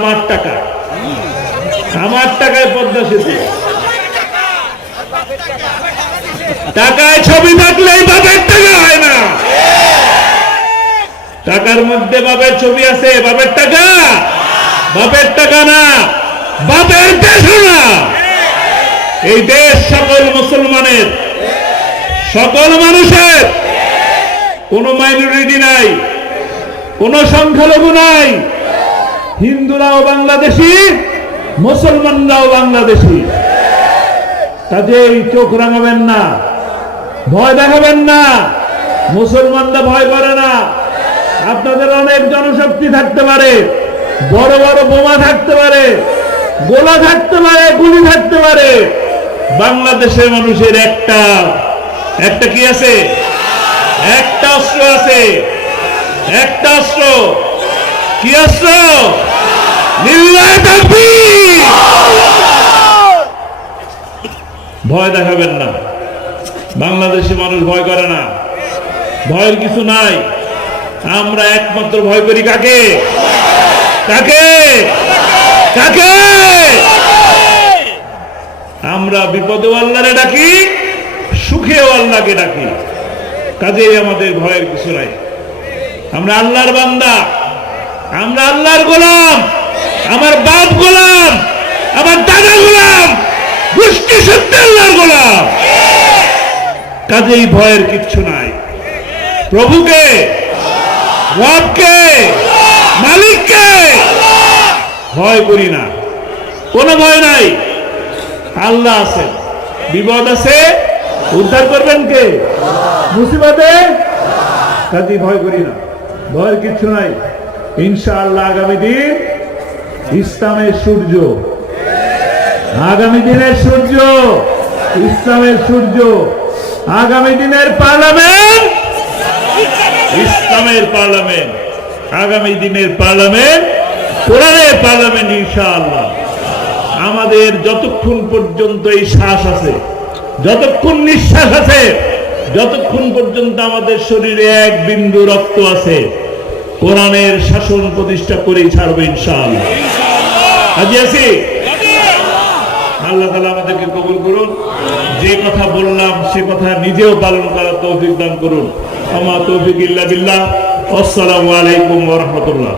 আমার টাকা। আমার টাকায় পদ্মা সেতু। টাকায় ছবি থাকলেই বাপের টাকা হয় না। টাকার মধ্যে বাপের ছবি আছে, বাপের টাকা। বাপের টাকা না, বাপের দেশ না। এই দেশ সকল মুসলমানের, সকল মানুষের। কোন মাইনরিটি নাই, কোন সংখ্যালঘু নাই। হিন্দুরাও বাংলাদেশি, মুসলমানরাও বাংলাদেশি। কাজেই চোখ রাঙাবেন না, ভয় দেখাবেন না, মুসলমানরা ভয় করে না। আপনাদের অনেক জনশক্তি থাকতে পারে, বড় বড় বোমা থাকতে পারে, গোলা থাকতে পারে, গুলি থাকতে পারে। বাংলাদেশের মানুষের একটা একটা কি আছে? একটা অস্ত্র আছে, একটা অস্ত্র। কি ভয় দেখাবেন না। বাংলাদেশি মানুষ ভয় করে না। ভয়ের কিছু নাই। আমরা একমাত্র ভয় করি কাকে? কাকে? কাকে? আমরা বিপদে আল্লাহরে ডাকি সুখেও আল্লাহকে ডাকি। কাজেই আমাদের ভয়ের কিছু নাই। আমরা আল্লাহর বান্দা। আমরা আল্লাহর গোলাম, আমার বাপ গোলাম, আমার দাদা গোলাম গোষ্ঠী সত্য আল্লাহর গোলাম। কাজেই ভয়ের কিচ্ছু নাই। প্রভুকে, রবকে, মালিককে ভয় করি না। কোনো ভয় নাই। আল্লাহ আছে। বিপদ আছে, উদ্ধার করবেন কে? মুসিবতে? কাজে ভয় করি না। ভয়ের কিচ্ছু নাই। ইনশাআল্লাহ আগামী দিন ইসলামের সূর্য। আগামী দিনের সূর্য, ইসলামের সূর্য। আগামী দিনের পার্লামেন্ট, ইসলামের পার্লামেন্ট। আগামী দিনের পার্লামেন্ট, কোরআনের পার্লামেন্ট ইনশাআল্লাহ। আমাদের যতক্ষণ পর্যন্ত এই শ্বাস আছে, যতক্ষণ নিঃশ্বাস আছে, যতক্ষণ পর্যন্ত আমাদের শরীরে এক বিন্দু রক্ত আছে কোরআনের শাসন প্রতিষ্ঠা করেই ছাড়বে ইনশাআল্লাহ। আছি আল্লাহ তালা আমাদেরকে কবুল করুন। যে কথা বললাম, সে কথা নিজেও পালন করার তৌফিক দান করুন। আমার তৌফিক ইল্লা বিল্লাহ। আসসালামু আলাইকুম ওয়া রাহমাতুল্লাহ।